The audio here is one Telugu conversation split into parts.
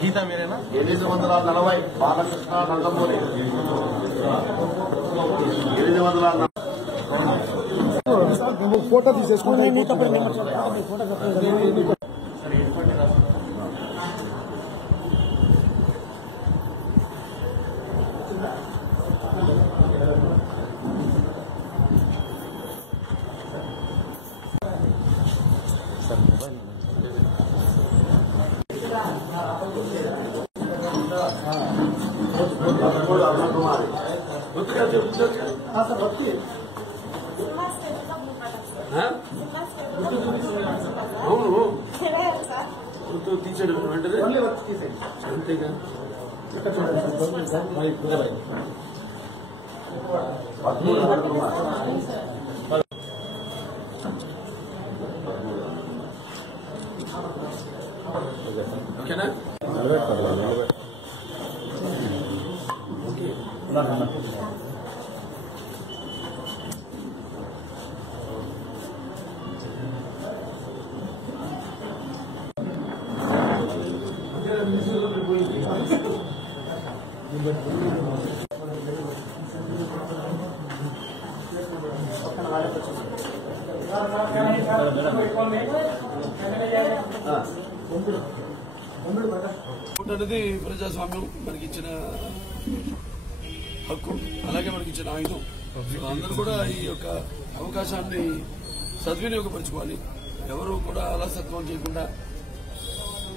గీత మీరేనా? 840 బాలకృష్ణ నందమూరి 840 ఫోటో తీసేసుకుంటే అవును తీసేయడం వెంటనే అంతేగా ఓకేనా? అనేది ప్రజాస్వామ్యం మనకిచ్చిన హక్కు, అలాగే మనకిచ్చిన ఆయుధం. అందరూ కూడా ఈ యొక్క అవకాశాన్ని సద్వినియోగపరచుకోవాలి. ఎవరు కూడా అలసత్వం చేయకుండా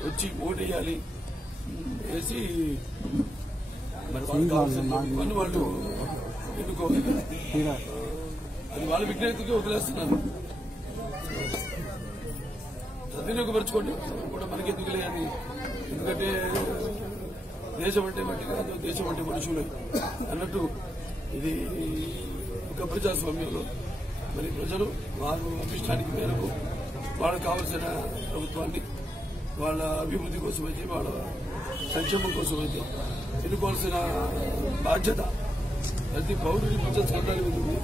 వచ్చి ఓటేయాలి, వేసి మరి వాళ్ళకి కావాల్సిన వాళ్ళు ఎన్నుకోవాలి. అది వాళ్ళ విజ్ఞతకి వదిలేస్తున్నారు. సద్వినియోగపరచుకోండి కూడా మనకి ఎందుకులే అని. ఎందుకంటే దేశం అంటే మట్టి కాదు, దేశం అంటే మనుషులు అన్నట్టు ఇది ఒక ప్రజాస్వామ్యంలో మరి ప్రజలు వారు అభిష్టానికి మేరకు వాళ్ళకు కావలసిన ప్రభుత్వాన్ని వాళ్ళ అభివృద్ధి కోసమైతే, వాళ్ళ సంక్షేమం కోసమైతే ఎన్నుకోవాల్సిన బాధ్యత ప్రతి పౌరుడి మీద చందాలి ఉంది.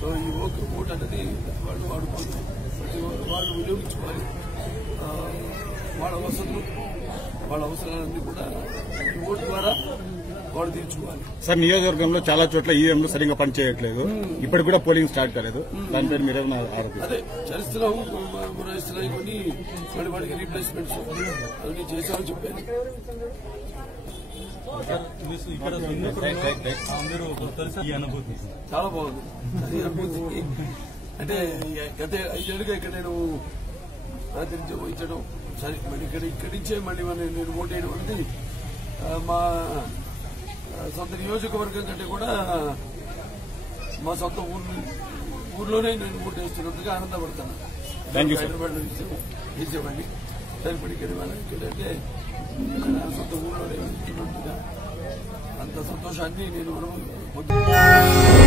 సో ఈ ఓటు అనేది వాళ్ళు వాడుకోవాలి, ప్రతి వాళ్ళు వినియోగించుకోవాలి. వాళ్ళ వసతులు, వాళ్ళ అవసరాలన్నీ కూడా ఈ ఓటు ద్వారా వాళ్ళు తీర్చుకోవాలి. సార్, నియోజకవర్గంలో చాలా చోట్ల ఈవీఎంలు సరిగ్గా పనిచేయట్లేదు, ఇప్పటికి కూడా పోలింగ్ స్టార్ట్ కాలేదు. దానిపై మీరేమైనా ఆరోపిస్తారు? అదే చరిస్తున్నాము, పురస్తున్నాయి కొన్ని వాటికి రీప్లేస్మెంట్స్ అవన్నీ చేశామని చెప్పాను. చాలా బాగుంది ఈ అనుభూతి. అంటే గత 5 ఏళ్ళుగా ఇక్కడ నేను వహించడం, సరే మరి ఇక్కడి నుంచే మళ్ళీ నేను ఓటేయడం అనేది మా సొంత నియోజకవర్గం కంటే కూడా మా సొంత ఊర్లోనే నేను ఓటేస్తున్నందుగా ఆనందపడతాను. హైదరాబాద్ లో ఇచ్చేవాడిని, సరిపడి ఇక్కడంటే సొంత ఊర్లోనే ఇస్తున్నందుగా అంత సంతోషాన్ని నేను పొందుతున్నాను.